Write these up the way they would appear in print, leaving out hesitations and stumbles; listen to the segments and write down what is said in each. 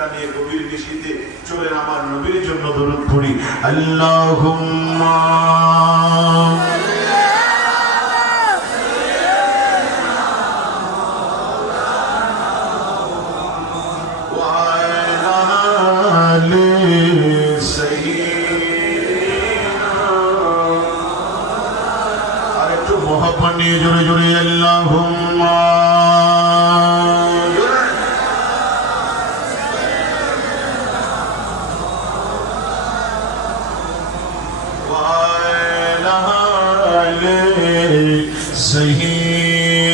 চিন্তাটা নিয়ে গভীর নিশীতে চলেন আমার নবীর জন্য দরুদ পড়ি। আল্লাহুম্মা জোরে জোরে আল্লাহুম্মা ওয়া আলা আলি সাইয়্যিদিনা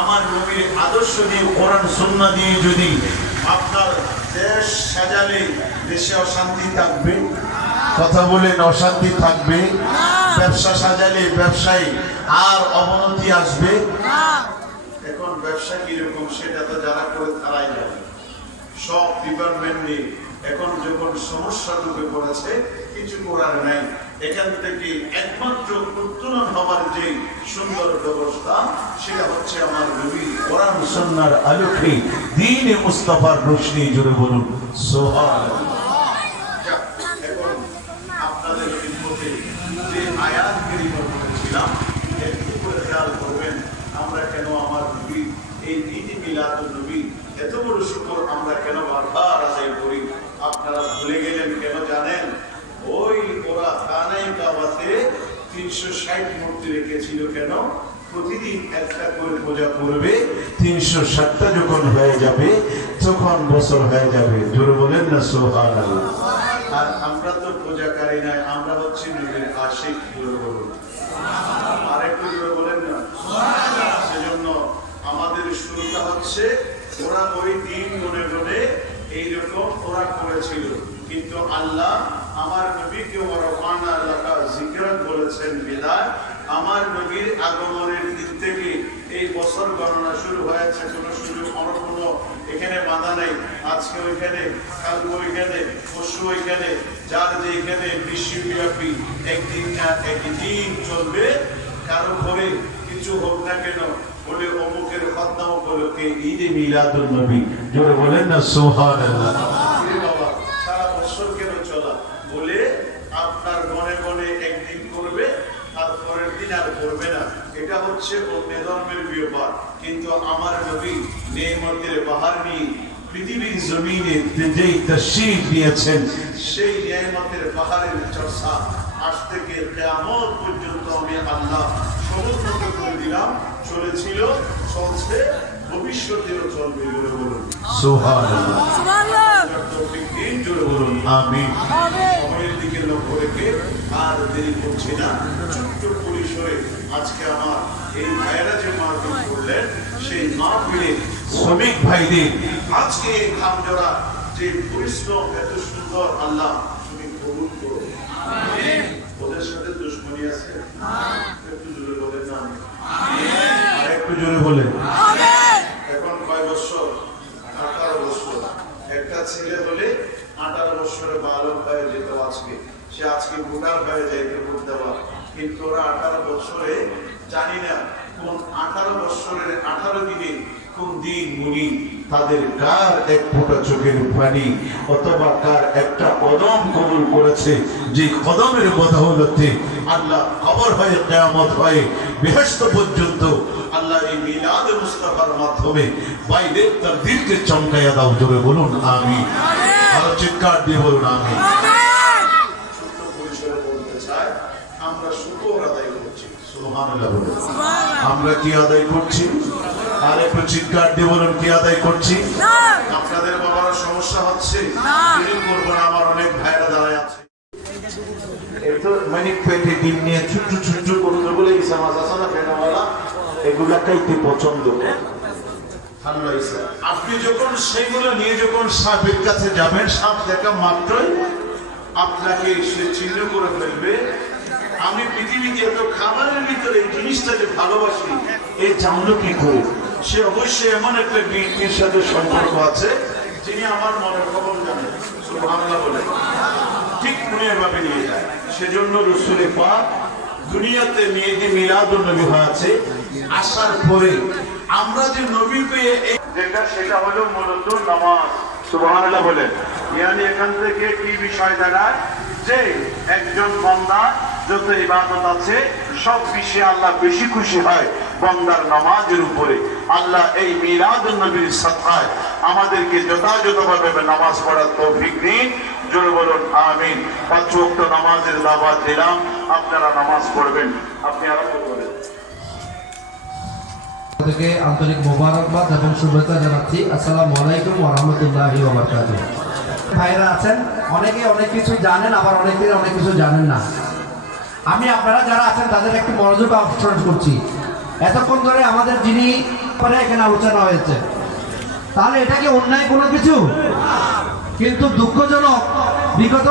আমার নবীর আদর্শ দিয়ে কোরআন সুন্নাহ দিয়ে যদি আপনার দেশ সাজালে দেশে অশান্তি থাকবে? কথা বলেন, অশান্তি থাকবে? ব্যবসা সাজালে ব্যবসায় আর অবনতি আসবে? এখন ব্যবসা কিরকম সেটা তো যারা করে তারাই জানে। সব ডিপার্টমেন্টে এখন যখন সমস্যা ঢুকে পড়েছে কিছু করার নাই। এখান থেকে একমাত্র উত্তোলন হওয়ার যে সুন্দর ব্যবস্থা সেটা হচ্ছে আমার নবী কোরআন সুন্নাহর আলোকে দ্বীনে মুস্তাফার রোশনি। জোরে বলুন সুবহানাল্লাহ। এখন আপনাদের খিদমতে যে আয়াত কারিমা পড়েছিলাম একটু করে খেয়াল করবেন। আমরা কেন আমার নবী এই ঈদে মিলাদুন নবী এত বড় শুকর আমরা কেন বারবার আদায় করি? আপনারা ভুলে গেলেন কেন জানেন? ওই ওরা কানাই কাবাতে 360 মূর্তি রেখেছিল কেন? প্রতিদিন একটা করে পূজা করবে, 360টা যখন হয়ে যাবে তখন বছর হয়ে যাবে। জোরে বলেন না সুবহানাল্লাহ। আর আমরা তো পূজাকারী নাই, আমরা হচ্ছি নবীর আশিক। জোরে বলুন আর একটু জোরে বলেন না সুবহানাল্লাহ। সেজন্য আমাদের শুরুটা হচ্ছে ওরা ওই দিন মনে মনে এইরকম ওরা করেছিল, কিন্তু আল্লাহ আমার নবীকে ওয়ারফানা লাকা যিকরান বলেছেন বিদায়। আমার নবীর আগমনের দিন থেকে এই বছর গণনা শুরু হয়েছে। কোনো সুযোগ কোনো এখানে বাধা নেই। আজকে ওইখানে, কাল ওইখানে, পরশু ওইখানে, যার যেখানে বিশ্বব্যাপী একদিন না একদিন চলবে। কারো ঘরে কিছু হোক না কেন বলে অমুকের খতনা উপলক্ষে ঈদে মিলাদুন নবী। জোরে বলেন না সুবহানাল্লাহ। বাবা সারা বছর কেন চলা বলে আপনার মনে মনে একদিন করবে আর পরের দিন আর করবে না। এটা হচ্ছে অন্য ধর্মের ব্যাপার। কিন্তু আমার নবী নেয়ামতের বাহার নিয়ে পৃথিবীর জমিনে যেই তাশরীফ নিয়েছেন সেই নেয়ামতের বাহারের চর্চা মাদ্রাসা আজ থেকে কিয়ামত পর্যন্ত আমি আল্লাহ সমুন্নত করে দিলাম। চলেছিল, চলছে, ভবিষ্যতেও চলবে। জোরে বলুন সুবহানাল্লাহ। তৌফিক দিন, জোরে বলুন আমিন। সময়ের দিকে লক্ষ্য রেখে আর দেরি করছি না, ছোট্ট পরিসরে আজকে আমার এই ভাইয়েরা যে মাহফিল করলেন, সেই মাহফিলে শ্রমিক ভাইদের আজকে এই খামজোড়া যে পরিশ্রম এত সুন্দর, আল্লাহ তুমি কবুল করো। ওদের সাথে দুশ্মনী আছে, একটু জোরে বলেন না, আর একটু জোরে বলেন। এখন কয় বছর? 18 বছর। একটা ছেলে হলে 18 বছরে বালক হয়ে যেত, আজকে সে আজকে ভোটার হয়ে যাইতে ভোট দেওয়া। কিন্তু ওরা 18 বছরে জানি না কোন 18 বছরের 18 দিনে কোন দিন মুনি তাদের কার এক ফোঁটা চোখের পানি অথবা কার একটা কদম কবুল করেছে, যে কদমের বদৌলতে আল্লাহ খবর হয়ে কিয়ামত হয়ে বেহেশত পর্যন্ত আল্লাহ এই মিলাদ মুস্তাফার মাধ্যমে বাইরের তাকদীরকে চমকাইয়া দাও। জোরে বলুন আমিন। আরো চিৎকার দিয়ে বলুন আমিন। ছোট্ট পরিসরে বলতে চাই, আমরা শুকর আদায় করছি। সুবহানাল্লাহ বলুন। আমরা কি আদায় করছি? আর একটু চিৎকার দিয়ে বলুন, কি আদায় করছি? আপনাদের বাবার সমস্যা হচ্ছে, দেরি করব না, আমার অনেক ভাইরা দাঁড়ায় আছে। এতো মানে পেটে ডিম নিয়ে ছোট্ট ছোট্ট গরুগুলো ইসা মাছ আছে না ফেনাওয়ালা, এগুলা খাইতে পছন্দ করে। আপনি যখন সেইগুলো নিয়ে যখন সাপের কাছে যাবেন, সাপ দেখা মাত্রই আপনাকে সে চিহ্ন করে ফেলবে। আমি পৃথিবীতে এত খাবারের ভিতরে এই জিনিসটা যে ভালোবাসি, এই জানলো কি করে? সে অবশ্যই এমন একটা ব্যক্তির সাথে সম্পর্ক আছে যিনি আমার মনের খবর জানেন। সুবহানাল্লাহ বলে ঠিক উনি এভাবে নিয়ে যায়। সেজন্য রাসূল পাক দুনিয়াতে মেয়েদি মিলাদুন নবী আছে, আসার পরে আমরা যে নবী পেয়ে যেটা, সেটা হলো মূলত নামাজ। সুবহানাল্লাহ বলে ইয়ানি এখান থেকে কি বিষয় দাঁড়ায় যে একজন বান্দা যত ইবাদত আছে সব বিষয়ে আল্লাহ বেশি খুশি হয় বান্দার নামাজের উপরে। আল্লাহ এই মিলাদুন নবীর সাদকায় আমাদেরকে যথাযথভাবে নামাজ পড়ার তৌফিক দিন। জোরে বলুন আমিন। 5 ওয়াক্ত নামাজের দাওয়াত দিলাম, আপনারা নামাজ পড়বেন। আপনি আরম্ভ করেন। থেকে আন্তরিক মোবারকবাদ এবং শুভেচ্ছা জানাচ্ছি। আসসালামু আলাইকুম ওয়া রাহমাতুল্লাহি ওয়া বারাকাতুহু। ভাইরা আছেন, অনেকে অনেক কিছু জানেন, আবার অনেকে অনেক কিছু জানেন না। আমি আপনারা যারা আছেন তাদের একটু মনোযোগ আকর্ষণ করছি। এতক্ষণ ধরে আমাদের যিনি পরে এখানে আলোচনা হয়েছে, তাহলে এটা কি অন্যায় কোনো কিছু? কিন্তু দুঃখজনক, বিগত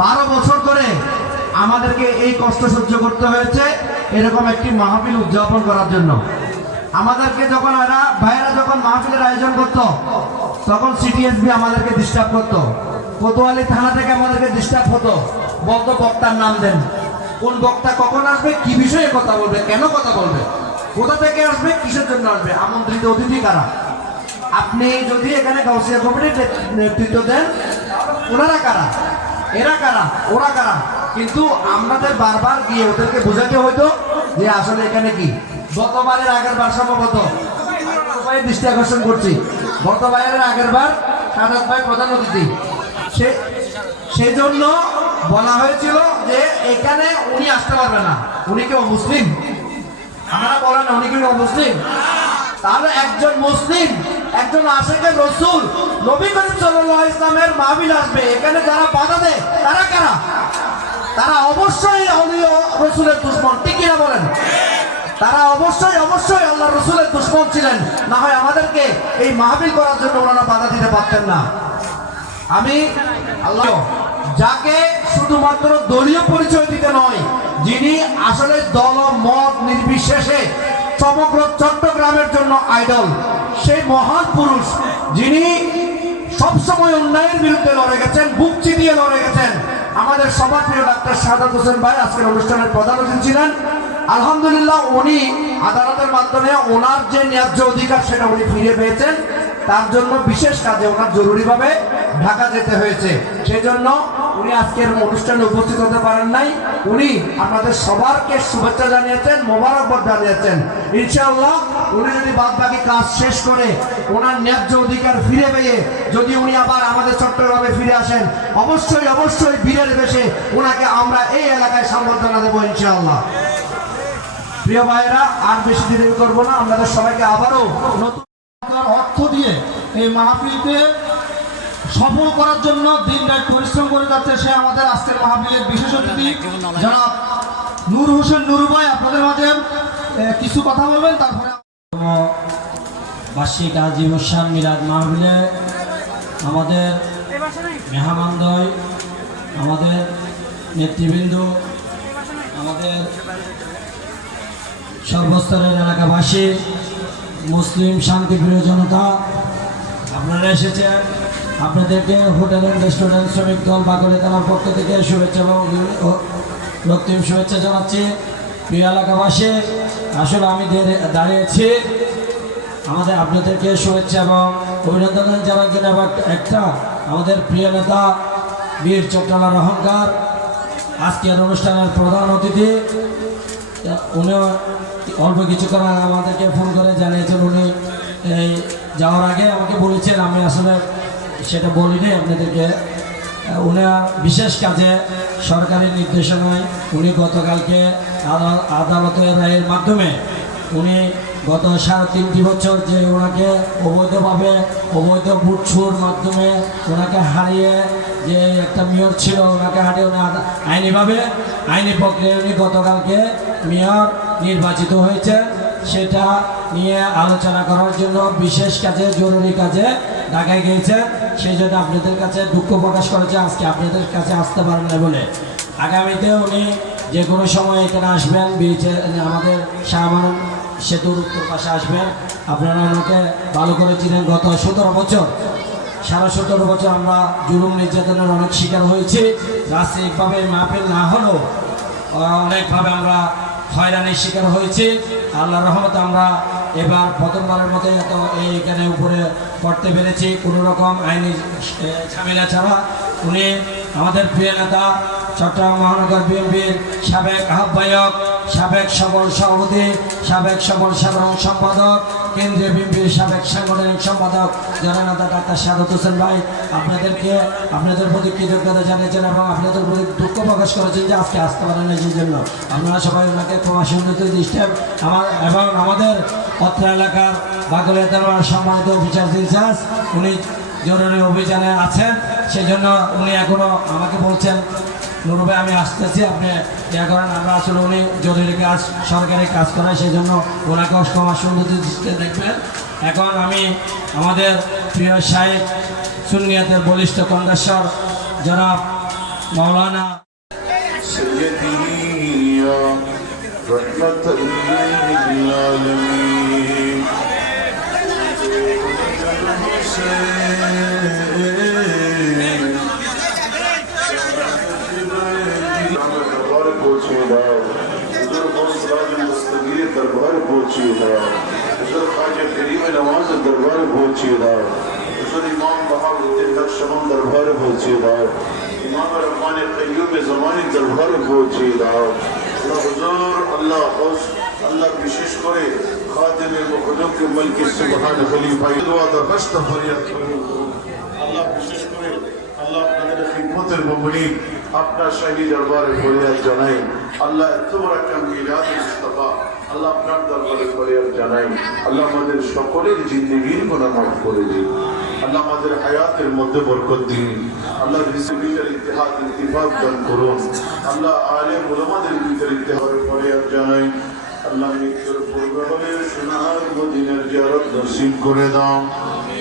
12 বছর ধরে আমাদেরকে এই কষ্ট সহ্য করতে হয়েছে এরকম একটি মাহফিল উদযাপন করার জন্য। আমাদেরকে যখন ভাইয়েরা যখন মাহফিলের আয়োজন করতো, তখন সিটিএসবি আমাদেরকে ডিস্টার্ব করতো, কোতোয়ালি থানা থেকে আমাদেরকে ডিস্টার্ব হতো, বলতো বক্তার নাম দেন, কোন বক্তা কখন আসবে, কি বিষয়ে কথা বলবে, কেন কথা বলবে, কোথা থেকে আসবে, কিসের জন্য আসবে, আমন্ত্রিত অতিথি কারা। আপনি যদি এখানে গাউসিয়া কমিটির নেতৃত্ব দেন, ওনারা কারা, এরা কারা, ওরা কারা। কিন্তু আমাদের বারবার গিয়ে ওদেরকে বোঝাতে হইতো যে আসলে এখানে কি। গতবারের আগের বার সম্ভবত দৃষ্টি আকর্ষণ করছি, গতবারের আগের বার সাদাত ভাই প্রধান অতিথি, সেই জন্য বলা হয়েছিল যে এখানে উনি আসতে পারবে না। উনি কি অমুসলিম? আমরা বলেন উনি কি অমুসলিম? তাহলে একজন মুসলিম, একজন আশিকে রাসূল নবী করিম সাল্লাল্লাহু আলাইহি ওয়াসাল্লামের মাহফিল আসবে, এখানে যারা বাধা দেয় তারা কারা? তারা অবশ্যই আউলিয়া রাসূলের দুশমন, ঠিক কিনা বলেন? তারা অবশ্যই অবশ্যই আল্লাহ রাসূলের দুশমন ছিলেন, না হয় আমাদেরকে এই মাহফিল করার জন্য ওনারা বাধা দিতে পারতেন না। আমি আল্লাহ যাকে শুধুমাত্র দলীয় পরিচয় দিতে নয়, যিনি আসলে দল মত নির্বিশেষে সমগ্র চট্টগ্রামের জন্য আইডল, সেই মহান পুরুষ যিনি সবসময় অন্যায়ের বিরুদ্ধে লড়ে গেছেন, বুক চিতিয়ে লড়ে গেছেন, আমাদের সবার প্রিয় ডাক্তার শাহাদাত হোসেন ভাই আজকের অনুষ্ঠানের প্রধান অতিথি ছিলেন। আলহামদুলিল্লাহ, উনি আদালতের মাধ্যমে ওনার যে ন্যায্য অধিকার সেটা উনি ফিরে পেয়েছেন। তার জন্য বিশেষ কাজে ওনার জরুরিভাবে ঢাকা যেতে হয়েছে, সেই জন্য উনি আজকের অনুষ্ঠানে উপস্থিত হতে পারেন নাই। উনি আপনাদের সবারকে শুভেচ্ছা জানিয়েছেন, মোবারকবাদ জানিয়েছেন। ইনশাআল্লাহ উনি যদি বাদবাকি কাজ শেষ করে ওনার ন্যায্য অধিকার ফিরে পেয়ে যদি উনি আবার আমাদের চট্টগ্রামে ফিরে আসেন, অবশ্যই অবশ্যই বীরের বেশে ওনাকে আমরা এই এলাকায় সম্বর্ধনা দেবো ইনশাআল্লাহ। প্রিয় ভাইয়েরা, আর বেশি দেরি করবো না, আপনাদের সবাইকে আবারও নতুন অর্থ দিয়ে এই মাহফিলকে সফল করার জন্য দিন রাত পরিশ্রম করে যাচ্ছে সে আমাদের আজকের মাহফিলের বিশেষ অতিথি জনাব নূর হোসেন নুরু ভাই। আপনাদের মাঝে কিছু কথা বলবেন, তারপরে বার্ষিক আজিম উসান মিলাদ মাহফিলে আমাদের মেহমানদ্বয়, আমাদের নেতৃবৃন্দ, আমাদের সর্বস্তরের এলাকাবাসী, মুসলিম শান্তিপ্রিয় জনতা, আপনারা এসেছেন। আপনাদেরকে হোটেল অ্যান্ড রেস্টুরেন্ট শ্রমিক দল বাগলে থানার পক্ষ থেকে শুভেচ্ছা এবং রক্তিম শুভেচ্ছা জানাচ্ছি। প্রিয় এলাকাবাসী, আসলে আমি দাঁড়িয়েছি আমাদের আপনাদেরকে শুভেচ্ছা এবং অভিনন্দন জানাচ্ছেন। এবং একটা আমাদের প্রিয় নেতা বীর চট্টলার অহংকার আজকের অনুষ্ঠানের প্রধান অতিথি, উনিও অল্প কিছুক্ষণ আগে আমাদেরকে ফোন করে জানিয়েছেন। উনি এই যাওয়ার আগে আমাকে বলেছেন, আমি আসলে সেটা বলিনি আপনাদেরকে। উনি বিশেষ কাজে সরকারি নির্দেশনায় উনি গতকালকে আদালতের রায়ের মাধ্যমে উনি গত 3.5 বছর যে ওনাকে অবৈধভাবে অবৈধ বুটছুর মাধ্যমে ওনাকে হারিয়ে যে একটা মেয়র ছিল ওনাকে হারিয়ে উনি আইনিভাবে আইনি প্রক্রিয়ায় উনি গতকালকে মেয়র নির্বাচিত হয়েছে। সেটা নিয়ে আলোচনা করার জন্য বিশেষ কাজে জরুরি কাজে ঢাকায় গিয়েছেন। সেই জন্য আপনাদের কাছে দুঃখ প্রকাশ করেছে আজকে আপনাদের কাছে আসতে পারেন না বলে। আগামীতে উনি যে কোনো সময় এখানে আসবেন, আমাদের শাহমান সেতুর উত্তর পাশে আসবেন। আপনারা ওনাকে ভালো করে চিনেন। গত 17 বছর 17.5 বছর আমরা জুলুম নির্যাতনের অনেক শিকার হয়েছি। রাষ্ট্রিকভাবে মাহফিল না হলেও অনেকভাবে আমরা হয়রানির শিকার হয়েছি। আল্লাহর রহমতে আমরা এবার প্রথমবারের মতো এত এইখানে উপরে পড়তে পেরেছি কোনো রকম আইনি ঝামেলা ছাড়া। উনি আমাদের প্রিয় নেতা, চট্টগ্রাম মহানগর বিএনপির সাবেক আহ্বায়ক, সাবেক সফল সভাপতি, সাবেক সফল সাধারণ সম্পাদক, কেন্দ্রীয় বিএনপির সাবেক সাংগঠনিক সম্পাদক জননেতা ডাক্তার সাদত হোসেন ভাই আপনাদেরকে আপনাদের প্রতি কৃতজ্ঞতা জানিয়েছেন এবং আপনাদের প্রতি দুঃখ প্রকাশ করেছেন যে আজকে আসতে পারেন না। সেই জন্য আপনারা সবাই ওনাকে ক্ষমা সুন্দর দৃষ্টি এবং আমাদের অত্র এলাকার বাগলিয়া থানার সম্মানিত অফিসার ইনচার্জ উনি জরুরি অভিযানে আছেন। সেই জন্য উনি এখনও আমাকে বলছেন, নুরু ভাই আমি আসতেছি, আপনি ইয়া করেন। আমরা আসলে উনি জরুরি কাজ সরকারি কাজ করায়, সেই জন্য ওনাকে ক্ষমা সুন্দর দৃষ্টিতে দেখবেন। এখন আমি আমাদের প্রিয় শাইখ সুন্নিয়াতের বলিষ্ঠ কণ্ঠস্বর জনাব মাওলানা दरबार पहुंची है ख्वाजा करीम नवाज दरबार पहुंची है इमाम बहाउद्दीन नक्शबंद दरबार पहुंची है इमाम रहमान क़य्यूम ज़मानी दरबार पहुंची है हुजूर अल्लाह खुश अल्लाह विशेष करे खादिम मुक़द्दम के मलिक सुभान खलीफा दुआ दरखास्त फरियाद अल्लाह विशेष करे अल्लाह আপনাদের খিদমতের মুমিন আপনার শাহী দরবারে ফরিয়াদ জানাই। আল্লাহ এত বড় একটা মিলাদ মুস্তাফা আল্লাহ আপনার দরবারে ফরিয়াদ জানাই। আল্লাহ আমাদের সকলের জিন্দেগির গুনাহ মাফ করে দিন। আল্লাহ আমাদের হায়াতের মধ্যে বরকত দিন। আল্লাহ রিজকের ইত্তেহাদ ইত্তিফাক দান করুন। আল্লাহ আলেম উলামাদের ভিতরে ইত্তেহাদ ফরিয়াদ জানাই। আল্লাহ মৃত্যুর পূর্বে হলে সোনার মদিনার জিয়ারত নসিব করে দাও।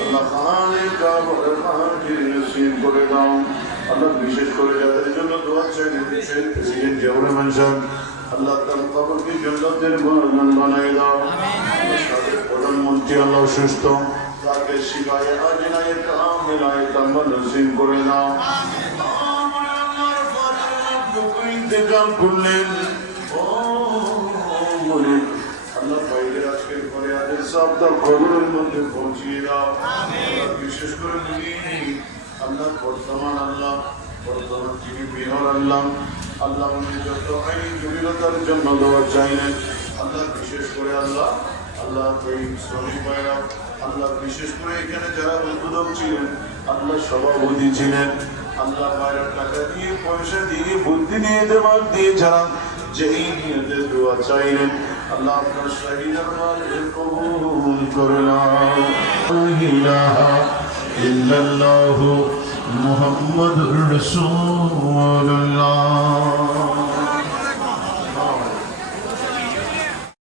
আল্লাহ খানে কাবার হাজির নসিব করে দাও। আল্লাহ বিশেষ করে যাদের জন্য দোয়া চাই প্রেসিডেন্ট জিয়াউর রহমান সাহেব, আল্লাহ তার কবরকে জান্নাতের বাগান বানায় দাও। সাবেক প্রধানমন্ত্রী আল্লাহ সুস্থ তাকে শিফায়ে আজিনায়ে কামিলায়ে তাম্মা নসিব করে দাও। ইন্তেজাম করলেন আল্লাহ ভাইদের আজকের পরে আদের সব তার কবরের মধ্যে পৌঁছিয়ে দাও। বিশেষ করে আল্লাহ বর্তমান আল্লাহ বর্তমান যিনি মেয়র আল্লাহ আল্লাহ উনি যত আইনি জটিলতার জন্য দোয়া চাইলেন আল্লাহ বিশেষ করে আল্লাহ আল্লাহ এই শ্রমিক ভাইরা আল্লাহ বিশেষ করে এখানে যারা উদ্বোধক ছিলেন আল্লাহ সভাপতি ছিলেন আল্লাহ ভাইরা টাকা দিয়ে পয়সা দিয়ে বুদ্ধি দিয়ে দেওয়ার দিয়ে যারা যেই নিয়তে দোয়া চাইলেন আল্লাহ আপনার শাহী দরবারে কবুল করে নাও ইলাহা ইল্লাল্লাহু মুহাম্মাদুর রাসূলুল্লাহ